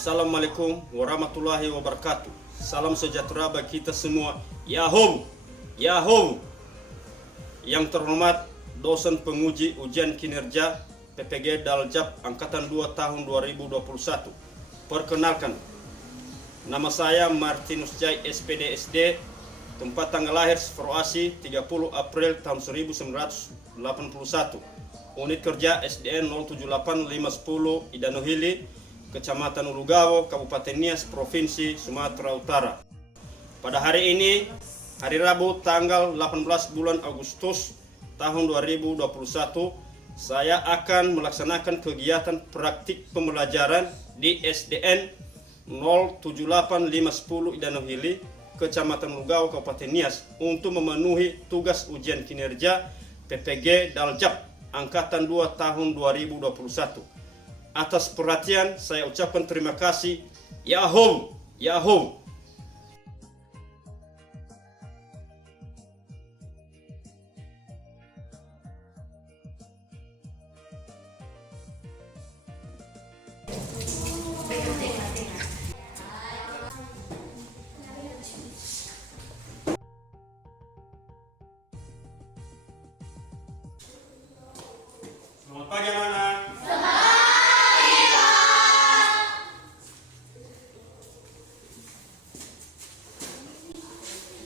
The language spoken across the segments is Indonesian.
Assalamualaikum warahmatullahi wabarakatuh. Salam sejahtera bagi kita semua. Yahoo, Yahoo. Yang terhormat dosen penguji ujian kinerja PPG Daljab Angkatan 2 tahun 2021. Perkenalkan, nama saya Martinus Jai SPD SD, tempat tanggal lahir Kroasi 30 April tahun 1981. Unit kerja SDN 078510 Idanohili, Kecamatan Ulugawo, Kabupaten Nias, Provinsi Sumatera Utara. Pada hari ini, hari Rabu tanggal 18 bulan Agustus tahun 2021, saya akan melaksanakan kegiatan praktik pembelajaran di SDN 078510 Idanohili, Kecamatan Ulugawo, Kabupaten Nias untuk memenuhi tugas ujian kinerja PPG Daljab Angkatan 2 tahun 2021. Atas perhatian saya ucapkan terima kasih. Yahoo, Yahoo. Selamat pagi anak-anak.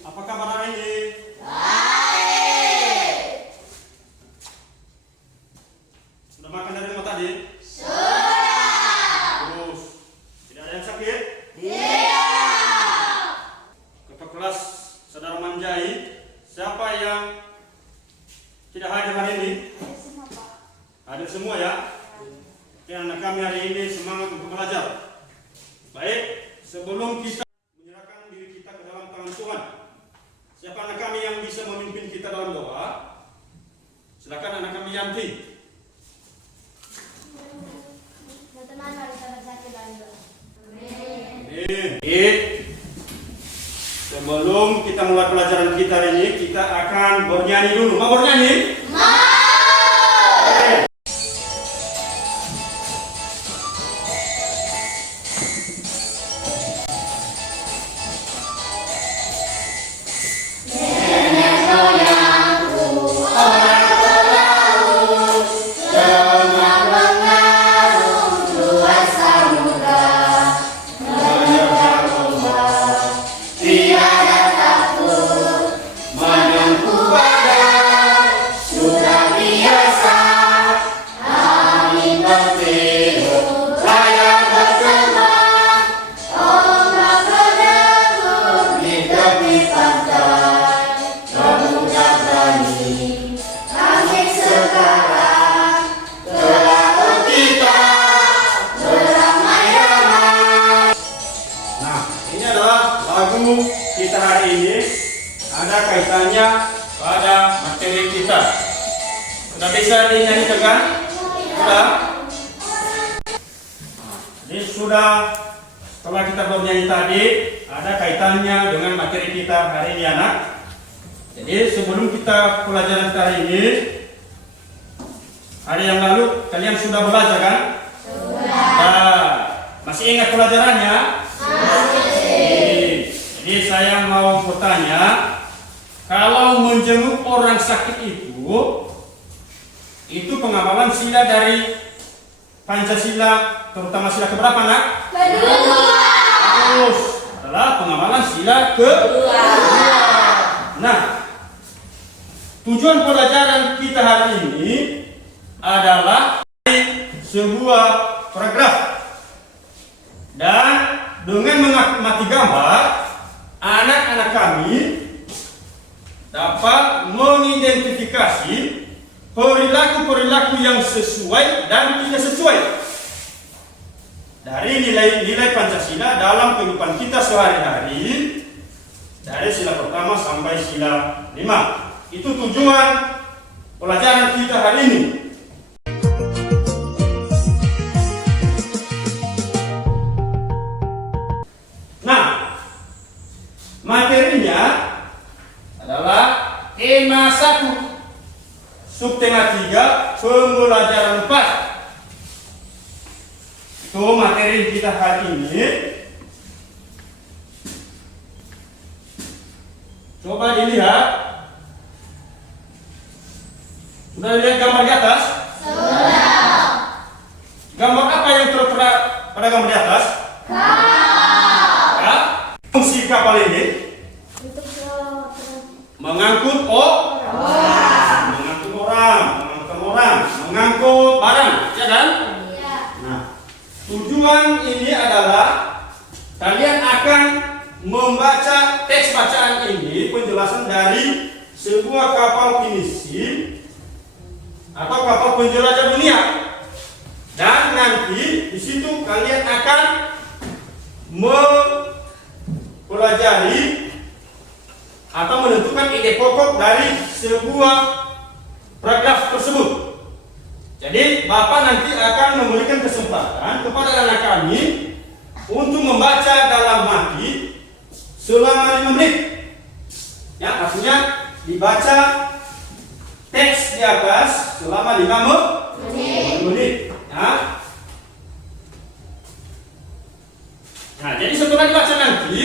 Apa kabar hari ini? Baik. Sudah makan dari rumah tadi? Sudah. Terus, tidak ada yang sakit? Tidak. Kakak kelas saudara Manjai, siapa yang tidak hadir hari ini? Hadir semua ya? Oke, anak kami hari ini semangat untuk belajar. Baik, sebelum kita menyerahkan diri kita ke dalam tangan Tuhan, siapa anak kami yang bisa memimpin kita dalam doa? Silakan anak kami Yanti. Amin. Sebelum kita mulai pelajaran kita hari ini, kita akan bernyanyi dulu. Mau bernyanyi? Kita hari ini ada kaitannya pada materi kita. Sudah bisa dinyanyikan kan? Sudah? Jadi sudah, setelah kita bernyanyi tadi, ada kaitannya dengan materi kita hari ini anak. Jadi sebelum kita pelajaran hari ini, hari yang lalu kalian sudah belajar kan? Sudah. Nah, masih ingat pelajarannya? Jadi saya mau bertanya, kalau menjenguk orang sakit itu pengapalan sila dari Pancasila, terutama sila keberapa nak? Kedua. Terus adalah pengapalan sila kedua. Nah, tujuan pelajaran kita hari ini adalah sebuah paragraf, dan dengan mengamati gambar, anak-anak kami dapat mengidentifikasi perilaku-perilaku yang sesuai dan tidak sesuai dari nilai-nilai Pancasila dalam kehidupan kita sehari-hari, dari sila pertama sampai sila 5. Itu tujuan pelajaran kita hari ini. Materinya adalah tema 1, subtema 3, pembelajaran 4. So, materi kita hari ini, coba dilihat. Sudah lihat gambar di atas? Sudah. Gambar apa yang tertera pada gambar di atas? Kapal. Ya. Fungsi kapal ini Untuk mengangkut orang, mengangkut barang, ya kan? Iya. Nah, tujuan ini adalah kalian akan membaca teks bacaan ini, penjelasan dari sebuah kapal pinisi atau kapal penjelajah dunia, dan nanti di situ kalian akan mempelajari atau menentukan ide pokok dari sebuah paragraf tersebut. Jadi Bapak nanti akan memberikan kesempatan kepada anak kami untuk membaca dalam hati selama 5 menit. Ya, artinya dibaca teks di atas selama 5 menit. Ya. Nah, jadi setelah dibaca nanti,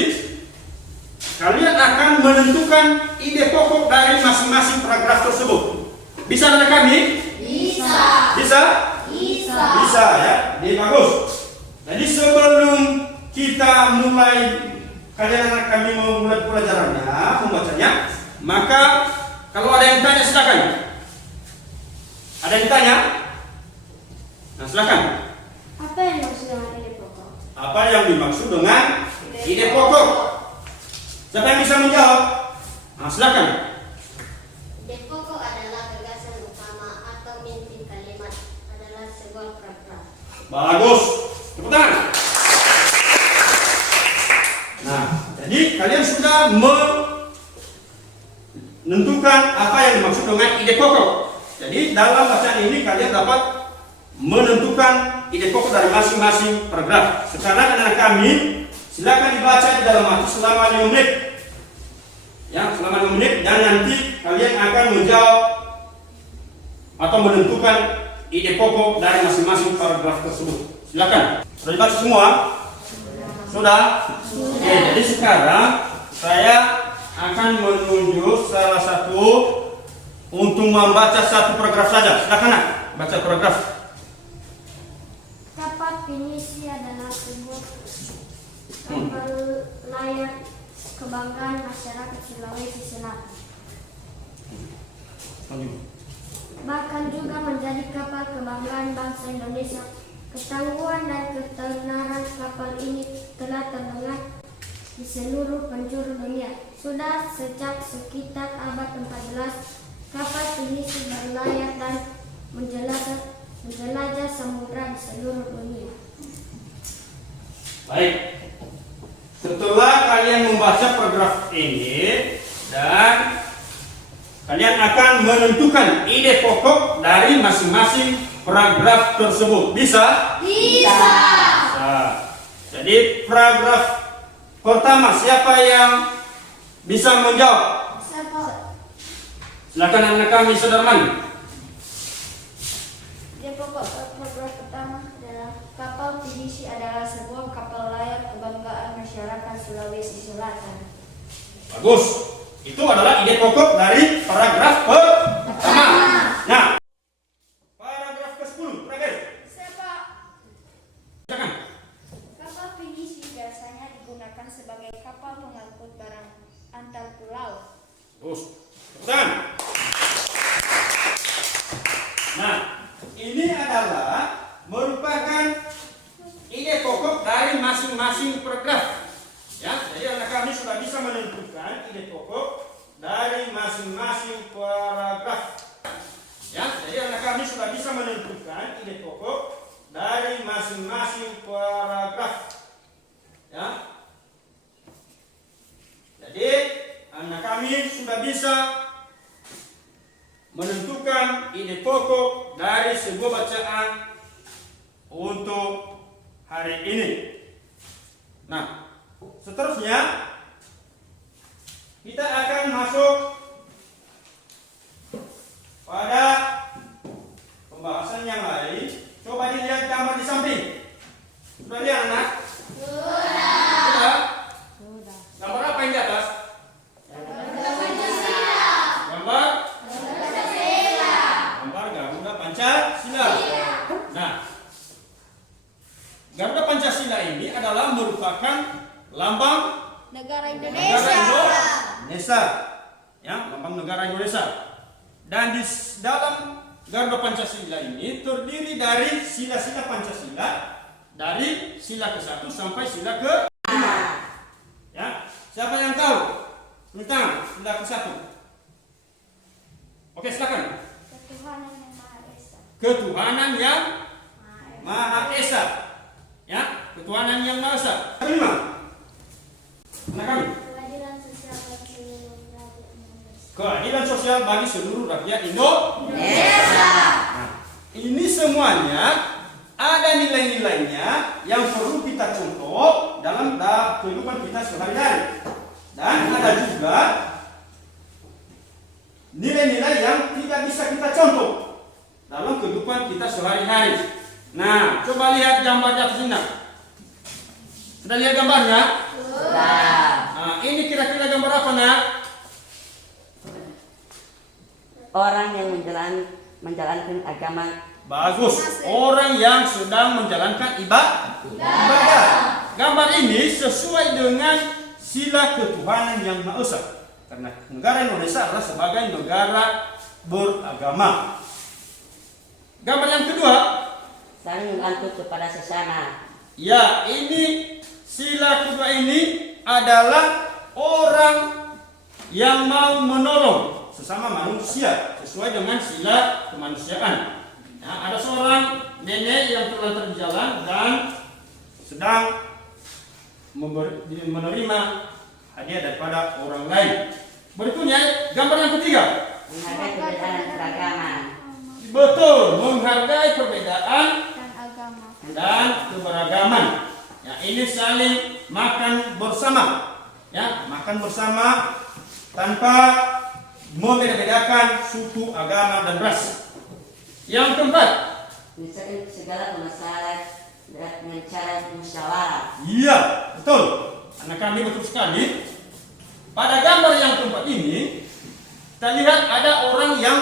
kalian akan menentukan ide pokok dari masing-masing paragraf tersebut. Bisa anak kami? Bisa. Bisa? Bisa. Bisa ya. Jadi bagus. Jadi sebelum kita mulai, kalian anak kami memulai pelajarannya, membacanya, maka kalau ada yang tanya silakan. Ada yang tanya? Nah, silakan. Apa yang dimaksud dengan ide pokok? Apa yang dimaksud dengan ide pokok? Siapa yang bisa menjawab? Nah, silakan. Ide pokok adalah gagasan utama atau inti kalimat adalah sebuah paragraf. Bagus. Tepuk tangan. Nah, jadi kalian sudah menentukan apa yang dimaksud dengan ide pokok. Jadi dalam bacaan ini kalian dapat menentukan ide pokok dari masing-masing paragraf. Sekarang anak kami silakan dibaca di dalam hati selama 5 menit. Ya, selama 5 menit, dan nanti kalian akan menjawab atau menentukan ide pokok dari masing-masing paragraf tersebut. Silakan. Sudah dibaca semua? Sudah? Oke, jadi sekarang saya akan menunjuk salah satu untuk membaca satu paragraf saja. Silakan, Nak. Baca paragraf. Kapal pinisi adalah sebuah kapal layar kebanggaan masyarakat Sulawesi Selatan. Bahkan juga menjadi kapal kebanggaan bangsa Indonesia. Ketangguhan dan ketenaran kapal ini telah terdengar di seluruh penjuru dunia. Sudah sejak sekitar abad 14, kapal pinisi berlayar dan menjelajah samudra di seluruh dunia. Baik. Setelah kalian membaca paragraf ini, dan kalian akan menentukan ide pokok dari masing-masing paragraf tersebut. Bisa? Bisa. Nah, jadi paragraf pertama, siapa yang bisa menjawab? Silakan anak kami, Saudara. Ide pokok paragraf pertama adalah kapal pinisi adalah sebuah kapal layar kebanggaan masyarakat Sulawesi Selatan. Bagus. Itu adalah ide pokok dari paragraf pertama. Nah, paragraf ke-10 terakhir. Silakan. Kapal pinisi biasanya digunakan sebagai kapal pengangkut barang antar pulau. Terus. Dan nah, ini adalah merupakan ide pokok dari masing-masing paragraf. Ya, jadi anak kami sudah bisa menentukan ide pokok dari masing-masing paragraf. Ya, jadi anak kami sudah bisa menentukan ide pokok dari masing-masing paragraf. Ya. Jadi anak kami sudah bisa menentukan ide pokok dari sebuah bacaan untuk hari ini. Nah, seterusnya kita akan masuk pada pembahasan yang lain. Coba dilihat gambar di samping. Sudah lihat anak? Sudah. Gambar apa yang di atas? Gambar? Gambar Garuda Pancasila. Nah, Garuda Pancasila ini adalah merupakan lambang Negara negara Indonesia. Indonesia. Ya, lambang negara Indonesia. Dan di dalam Garuda Pancasila ini terdiri dari sila-sila Pancasila, dari sila ke-1 sampai sila ke-5. Ya, siapa yang tahu tentang sila ke-1? Oke, silakan. Ketuhanan yang Maha Esa. Ketuhanan yang Maha Esa. Ya, ketuhanan yang Maha Esa. Kelima. Anak kami. Keadilan sosial bagi seluruh rakyat Indonesia. Keadilan sosial bagi seluruh rakyat Indonesia. Nah, ini semuanya ada nilai-nilainya yang perlu kita contoh dalam kehidupan kita sehari-hari. Dan ada juga nilai-nilai yang tidak bisa kita contoh dalam kehidupan kita sehari-hari. Nah, coba lihat gambar di atas ini. Sudah lihat gambarnya? Sudah. Nah, ini kira-kira gambar apa, Nak? Orang yang menjalankan agama. Bagus. Orang yang sedang menjalankan ibadah. Gambar ini sesuai dengan sila ketuhanan yang Maha Esa. Karena negara Indonesia adalah sebagai negara beragama. Gambar yang kedua, Saling membantu kepada sesama. ya ini sila kedua ini adalah orang yang mau menolong sesama manusia sesuai dengan sila kemanusiaan. Ya, ada seorang nenek yang terlantar di jalan dan sedang menerima hadiah daripada orang lain. Berikutnya gambar yang ketiga. Menghargai perbedaan keragaman. Betul, menghargai perbedaan dan agama. dan keberagaman. Ya, ini saling makan bersama. Ya, makan bersama tanpa membeda-bedakan suku, agama, dan ras. Yang keempat, Menyelesaikan segala permasalahan dengan cara musyawarah. iya, betul. Anak kami betul sekali. Pada gambar yang keempat ini, kita lihat ada orang yang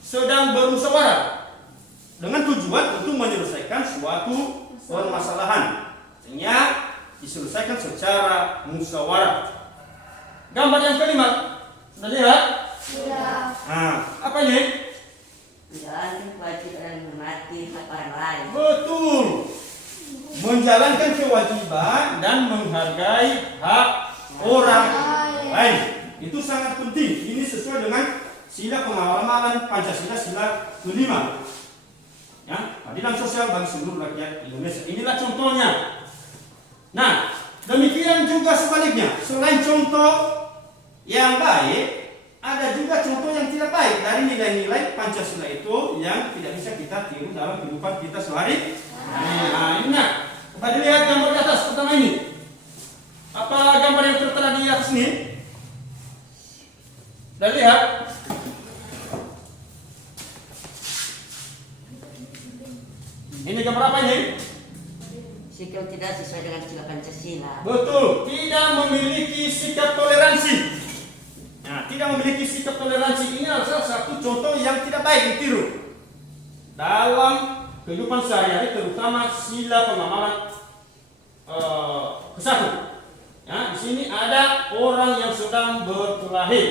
sedang bermusyawarah dengan tujuan untuk menyelesaikan suatu permasalahan. Artinya diselesaikan secara musyawarah. Gambar yang kelima, sudah lihat? Sudah. Nah, apa ini? Menjalankan kewajiban dan menghormati hak orang lain. Betul. Menjalankan kewajiban dan menghargai hak orang lain. Itu sangat penting. Ini sesuai dengan sila pengamalan Pancasila sila kelima. Ya, keadilan sosial bagi seluruh rakyat Indonesia. Inilah contohnya. Nah, demikian juga sebaliknya. Selain contoh yang baik, ada juga contoh yang tidak baik dari nilai-nilai Pancasila itu yang tidak bisa kita tiru dalam kehidupan kita sehari. Nah, ini kita lihat gambar di atas pertama ini. Apa gambar yang tertera di atas ini? Sudah lihat? Ini gambar apa ini? Sikap tidak sesuai dengan sila Pancasila. Betul, tidak memiliki sikap toleransi. Nah, tidak memiliki sikap toleransi ini adalah salah satu contoh yang tidak baik ditiru dalam kehidupan sehari-hari, terutama sila pengamalan ke-1. Ya, di sini ada orang yang sedang berkelahi,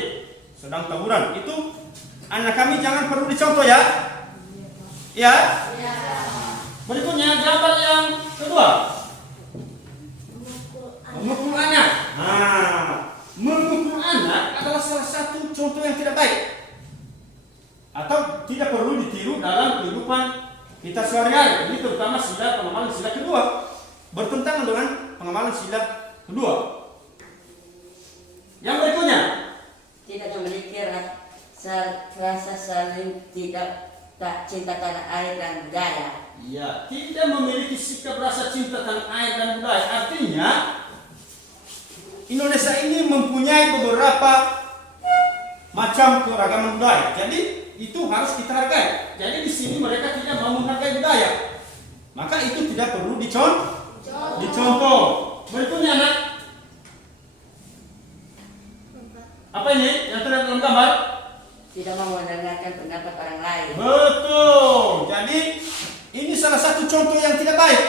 sedang tawuran. Itu anak kami jangan perlu dicontoh ya. Ya. Berikutnya gambar yang kedua. Memukul anak. Nah, memukul anak adalah salah satu contoh yang tidak baik atau tidak perlu ditiru dalam kehidupan kita sehari-hari. Ini terutama sila pengamalan sila kedua, bertentangan dengan pengamalan sila kedua. Yang berikutnya, Tidak memiliki rasa saling tak cinta tanah air dan budaya. ya, tidak memiliki sikap rasa cinta tanah air dan budaya. Artinya Indonesia ini mempunyai beberapa macam keragaman budaya. Jadi itu harus kita hargai. Jadi di sini mereka tidak mau menghargai budaya. Maka itu tidak perlu Dicontoh. Berikutnya nak. Apa ini yang terlihat dalam gambar? Tidak mau mendengarkan pendapat orang lain. Betul. Jadi ini salah satu contoh yang tidak baik.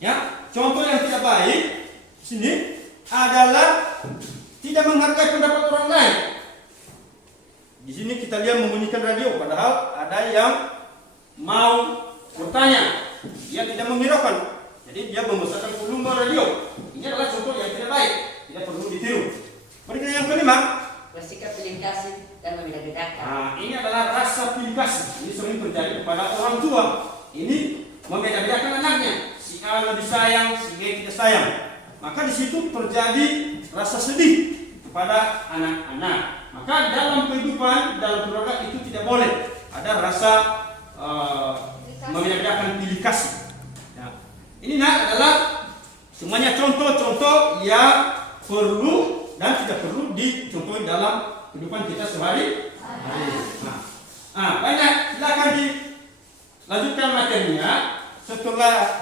Ya, contoh yang tidak baik sini adalah tidak menghargai pendapat orang lain. Di sini kita lihat membunyikan radio, padahal ada yang mau bertanya, dia tidak menghiraukan. Jadi dia membesarkan volume radio. Ini adalah contoh yang tidak baik, tidak perlu ditiru. Berikutnya yang kelima, Bersikap pilih kasih dan membeda-bedakan. nah, ini adalah rasa pilih kasih. Ini sering terjadi kepada orang tua. Ini membeda-bedakan anaknya. Si A lebih sayang, si B tidak sayang. Maka di situ terjadi rasa sedih kepada anak-anak. Maka dalam kehidupan, dalam keluarga itu tidak boleh ada rasa membeda-bedakan pilih kasih. Ya. Ini adalah semuanya contoh-contoh yang perlu dan tidak perlu dicontohi dalam kehidupan kita sehari-hari. Banyak. Silakan dilanjutkan materinya. Setelah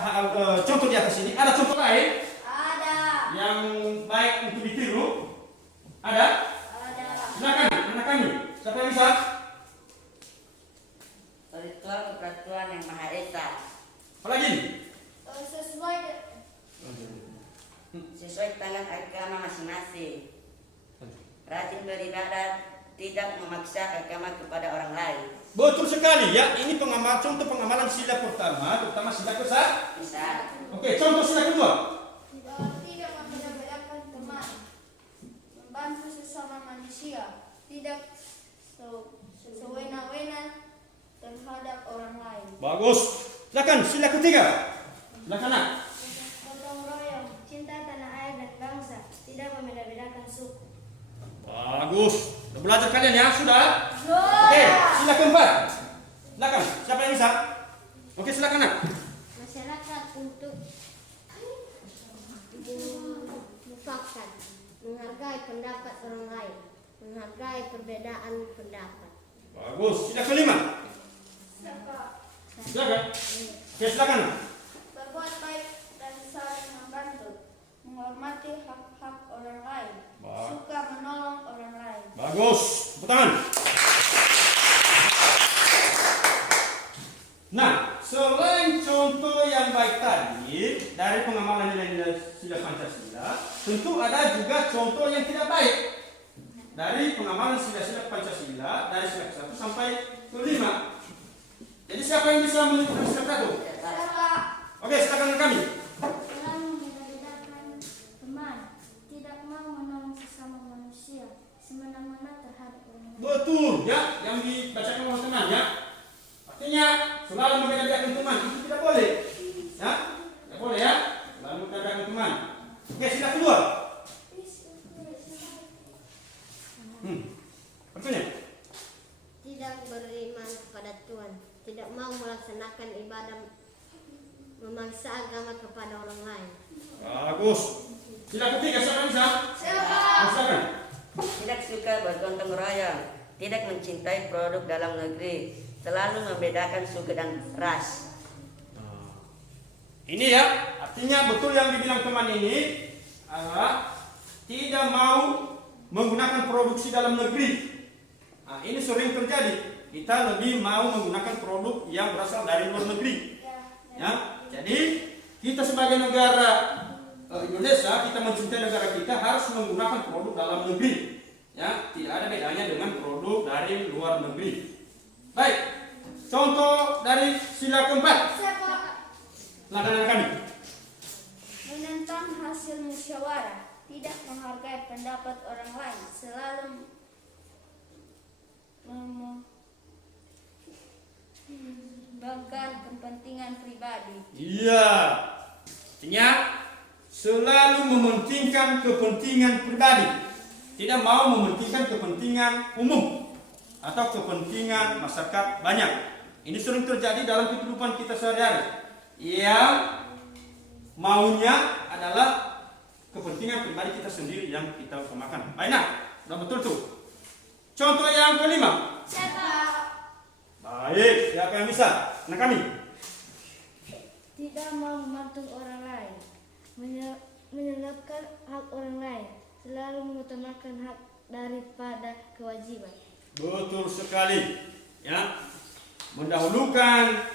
contoh di atas ini, ada contoh lain? Ada. Yang baik untuk ditiru? Ada? Ada. Silakan, anak kami. Siapa yang bisa? Ritual keperaturan yang Maha Esa. Apa lagi? Sesuai tangan agama masing-masing. Rajin beribadah, tidak memaksa agama kepada orang lain. Betul sekali ya. Ini contoh pengamalan sila pertama, terutama sila ke-1. Bisa. Oke, contoh sila kedua. Tidak membeda-bedakan teman, membantu sesama manusia, tidak sewena-wena terhadap orang lain. Bagus. Silakan sila ketiga. Silakan nak. Gotong royong, cinta tanah air dan bangsa, tidak membeda-bedakan suku. Bagus. Sudah belajar kalian ya? Sudah? Oke, sila keempat. Silakan. Siapa yang bisa? Oke, silakan nak. Masyarakat untuk mufakat, menghargai pendapat orang lain, menghargai perbedaan pendapat. Bagus. Sila kelima. Silakan. Oke, silakan nak. Berbuat baik dan saling membantu, menghormati hak-hak orang lain, suka menolong orang lain. Bagus. Tepuk tangan. Nah, selain contoh yang baik tadi dari pengamalan nilai-nilai sila Pancasila, tentu ada juga contoh yang tidak baik dari pengamalan sila-sila Pancasila dari sila ke-1 sampai ke-5. Jadi siapa yang bisa menunjukkan sila ke-1? Oke, silakan kami. Selalu membeda-bedakan teman, tidak mau menolong sesama manusia, semena-mena terhadap orang lain. Betul ya, yang dibacakan oleh teman ya. Artinya selalu membeda-bedakan teman itu tidak boleh. Ya, tidak boleh ya. Selalu membeda-bedakan teman. Oke, sila kedua. Berikutnya. Tidak beriman kepada Tuhan, tidak mau melaksanakan ibadah, memaksa agama kepada orang lain. Bagus. Sila ketiga siapa yang bisa? Silakan. Tidak suka bergotong royong, tidak mencintai produk dalam negeri, selalu membedakan suku dan ras. Ini ya, artinya betul yang dibilang teman ini adalah tidak mau menggunakan produksi dalam negeri. Nah, ini sering terjadi. Kita lebih mau menggunakan produk yang berasal dari luar negeri. Ya, jadi kita sebagai negara Indonesia, kita mencintai negara kita harus menggunakan produk dalam negeri. Ya, tidak ada bedanya dengan produk dari luar negeri. Baik, contoh dari sila keempat. Silakan kami. Menentang hasil musyawarah, tidak menghargai pendapat orang lain, selalu mempertimbangkan kepentingan pribadi. Iya, artinya selalu mementingkan kepentingan pribadi, tidak mau mementingkan kepentingan umum atau kepentingan masyarakat banyak. Ini sering terjadi dalam kehidupan kita sehari-hari. Yang maunya adalah kepentingan pribadi kita sendiri yang kita utamakan. Baik, nah, sudah betul tuh. Contoh yang kelima. Baik, siapa yang bisa? Nah kami. tidak mau membantu orang lain, menyelesaikan hak orang lain, selalu mengutamakan hak daripada kewajiban. Betul sekali. Ya, mendahulukan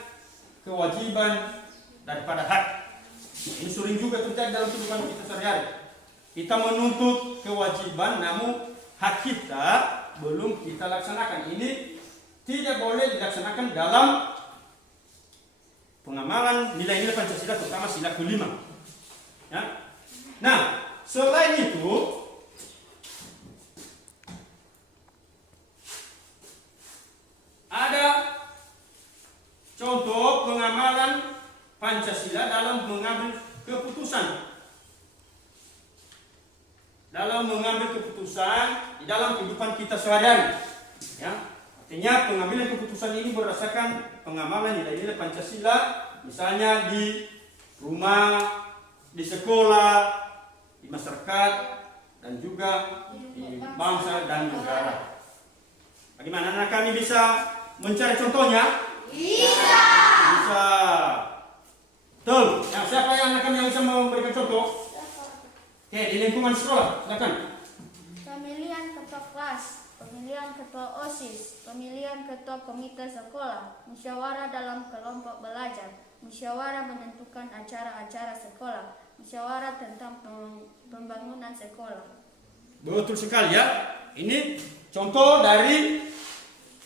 kewajiban daripada hak. Ini sering juga terjadi dalam kehidupan kita sehari-hari. Kita menuntut kewajiban, namun hak kita belum kita laksanakan. Ini tidak boleh dilaksanakan dalam pengamalan nilai-nilai Pancasila, terutama sila kelima. Ya. Nah, selain itu, ada contoh pengamalan Pancasila dalam mengambil keputusan. Dalam mengambil keputusan di dalam kehidupan kita sehari-hari. Ya. Artinya pengambilan keputusan ini berdasarkan pengamalan nilai-nilai Pancasila, misalnya di rumah, di sekolah, di masyarakat, dan juga di bangsa dan negara. Bagaimana anak kami bisa mencari contohnya? Bisa. Betul. Yang siapa yang anak kami yang bisa memberikan contoh? Oke, di lingkungan sekolah, silakan. Pemilihan ketua kelas, pemilihan ketua OSIS, pemilihan ketua komite sekolah, musyawarah dalam kelompok belajar, musyawarah menentukan acara-acara sekolah, musyawarah tentang pembangunan sekolah. Betul sekali ya. Ini contoh dari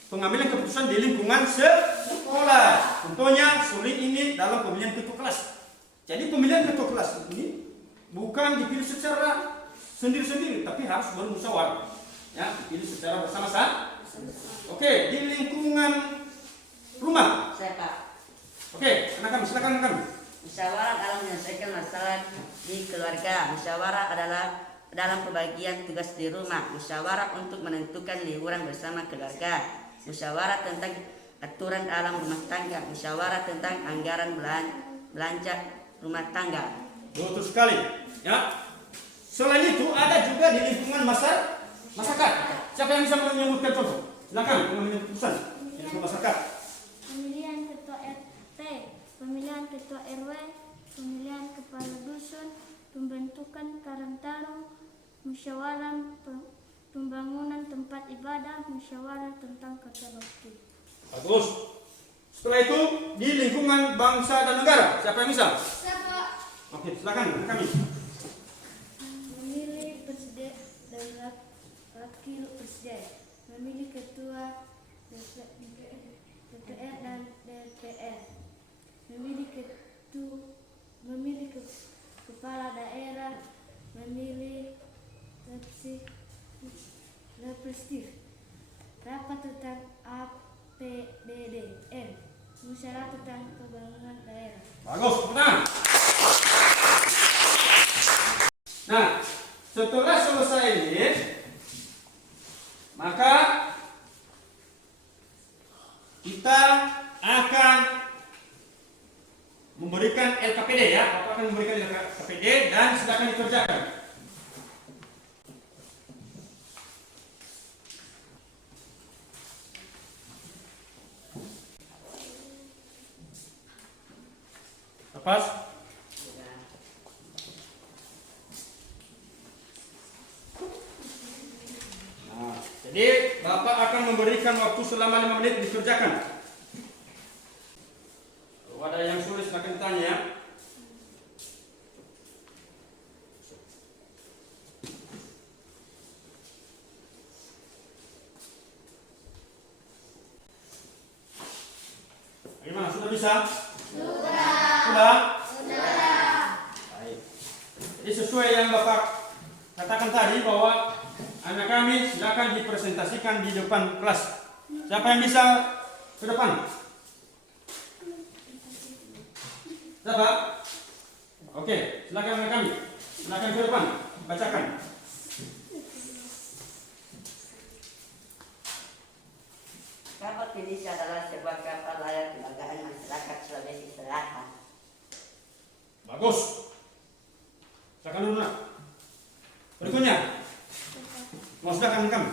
pengambilan keputusan di lingkungan sekolah. Contohnya sulit ini dalam pemilihan ketua kelas. Jadi pemilihan ketua kelas ini bukan dipilih secara sendiri-sendiri, tapi harus bermusyawarah. Ya, dipilih secara bersama-sama. Oke, di lingkungan rumah. Saya Pak. Oke, anak kami, silakan anak kami. Musyawarah dalam menyelesaikan masalah di keluarga. Musyawarah adalah dalam pembagian tugas di rumah. Musyawarah untuk menentukan liburan bersama keluarga. Musyawarah tentang aturan dalam rumah tangga. Musyawarah tentang anggaran belanja rumah tangga. Betul sekali. Ya. Selain itu ada juga di lingkungan masyarakat. Siapa yang bisa menyebutkan contoh? Silakan mengambil keputusan di lingkungan masyarakat. Pemilihan ketua RT, pemilihan ketua RW, pemilihan kepala dusun, pembentukan karang tarung, musyawarah pembangunan tempat ibadah, musyawarah tentang kata bakti. Bagus. Setelah itu di lingkungan bangsa dan negara. Siapa yang bisa? Siapa? Oke, silakan kami. Memilih presiden dan wakil presiden, memilih ketua DPR dan DPR, memilih kepala daerah, memilih legislatif, rapat tentang APBDN, musyawarah tentang pembangunan daerah. Bagus, tenang. Nah, setelah selesai ini, maka kita akan memberikan LKPD ya. Bapak akan memberikan LKPD dan silakan dikerjakan. Lepas. Nah, jadi Bapak akan memberikan waktu selama 5 menit dikerjakan. Kalau ada yang sulit silakan tanya ya. Bagaimana? Sudah bisa? Sudah? Baik. Jadi sesuai yang Bapak katakan tadi bahwa anak kami silakan dipresentasikan di depan kelas. Siapa yang bisa ke depan? Siapa? Oke, silakan anak kami. Silakan ke depan, bacakan. Kapal Indonesia adalah sebuah kapal layar kebanggaan masyarakat Sulawesi Selatan. Bagus. Silakan dulu nak. Berikutnya. Mau silakan kami.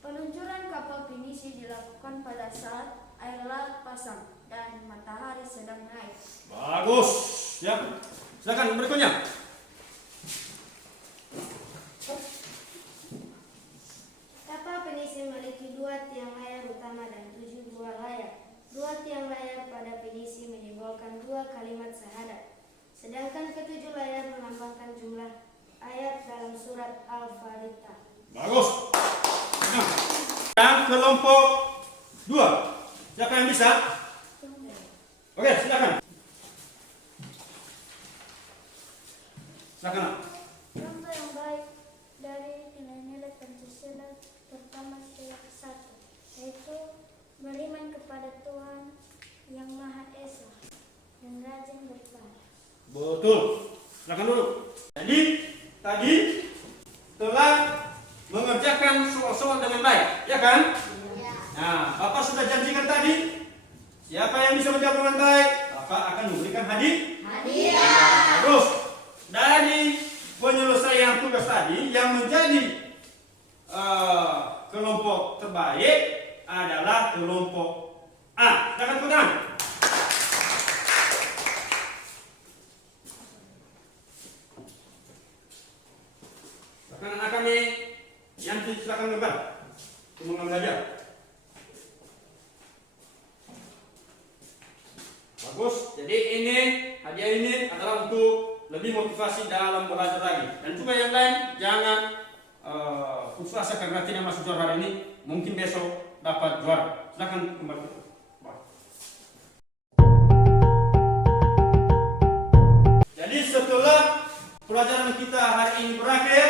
Peluncuran kapal pinisi dilakukan dilakukan pada saat air laut pasang dan matahari sedang naik. Bagus. Siap. Silakan berikutnya. Kapal penisi memiliki 2 tiang layar utama dan 7 buah layar. 2 tiang layar pada penisi menyimbolkan 2 kalimat syahadat, sedangkan ke-7 layar melambangkan jumlah ayat dalam surat Al-Fatihah. Bagus. Nah, yang kelompok 2. Siapa yang bisa? Oke, silakan. Silakan. Contoh yang baik dari nilai-nilai Pancasila pertama sila ke-1, yaitu beriman kepada Tuhan yang Maha Esa dan rajin beribadah. Betul. Silakan dulu. Jadi tadi telah mengerjakan soal-soal dengan baik, ya kan? Nah, Bapak sudah janjikan tadi, siapa yang bisa menjawab dengan baik, Bapak akan memberikan hadiah. Terus dari penyelesaian tugas tadi yang menjadi kelompok terbaik adalah kelompok A. Silakan tepuk tangan. Anak kami yang silakan gambar untuk mengambil hadiah. Bagus. Jadi ini hadiah ini adalah untuk lebih motivasi dalam belajar lagi. Dan juga yang lain jangan putus asa karena tidak masuk juara hari ini. Mungkin besok dapat juara. Silakan kembali. Jadi setelah pelajaran kita hari ini berakhir,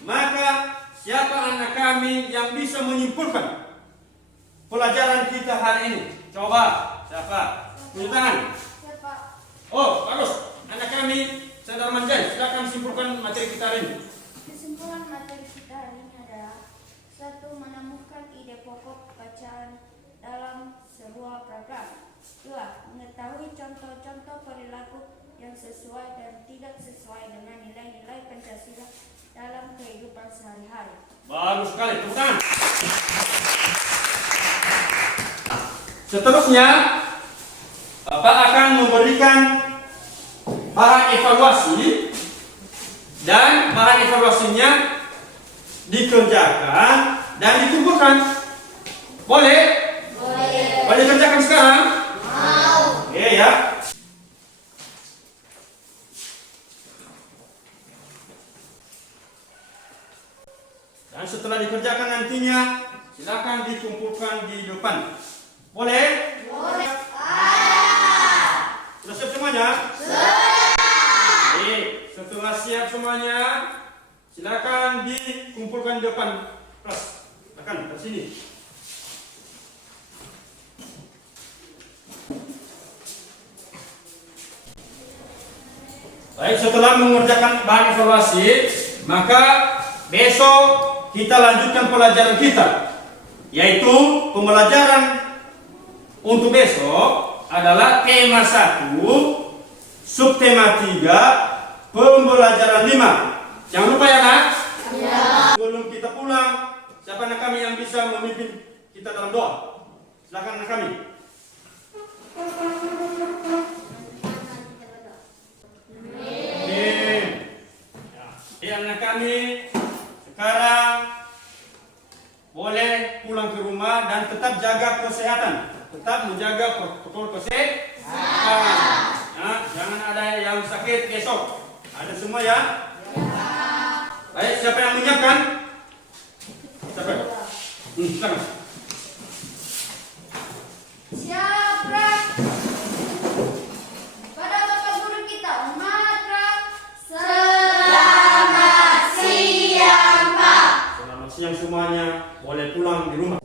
maka siapa anak kami yang bisa menyimpulkan pelajaran kita hari ini? Coba, siapa? Tunjuk tangan. Siapa? Oh, bagus. Anak kami, Saudara Manjai, silakan simpulkan materi kita hari ini. Kesimpulan materi kita hari ini adalah: 1. Menemukan ide pokok bacaan dalam sebuah program. 2. Mengetahui contoh-contoh perilaku yang sesuai dan tidak sesuai dengan nilai-nilai Pancasila dalam kehidupan sehari-hari. Bagus sekali, tepuk tangan. Seterusnya, Bapak akan memberikan bahan evaluasi dan bahan evaluasinya dikerjakan dan dikumpulkan. Boleh? Boleh kerjakan sekarang? Mau. Oke ya. Dan setelah dikerjakan nantinya silakan dikumpulkan di depan. Boleh? Boleh. Sudah siap semuanya? Sudah. Setelah siap semuanya, silakan dikumpulkan di depan kelas. Silakan ke sini. Baik, setelah mengerjakan bahan evaluasi, maka besok kita lanjutkan pelajaran kita, yaitu pembelajaran untuk besok adalah tema 1, subtema 3, pembelajaran 5. Jangan lupa ya nak? Ya. Sebelum kita pulang, siapa anak kami yang bisa memimpin kita dalam doa? Silakan anak kami. Amin. Ya, anak kami sekarang boleh pulang ke rumah dan tetap jaga kesehatan. Tetap menjaga protokol kesehatan. Ya, jangan ada yang sakit besok. Ada semua ya? Baik, siapa yang menyiapkan? Siapa? Silakan. Siapa? Pada Bapak Guru kita, maka Selamat siang, Pak. Selamat siang semuanya. Boleh pulang di rumah.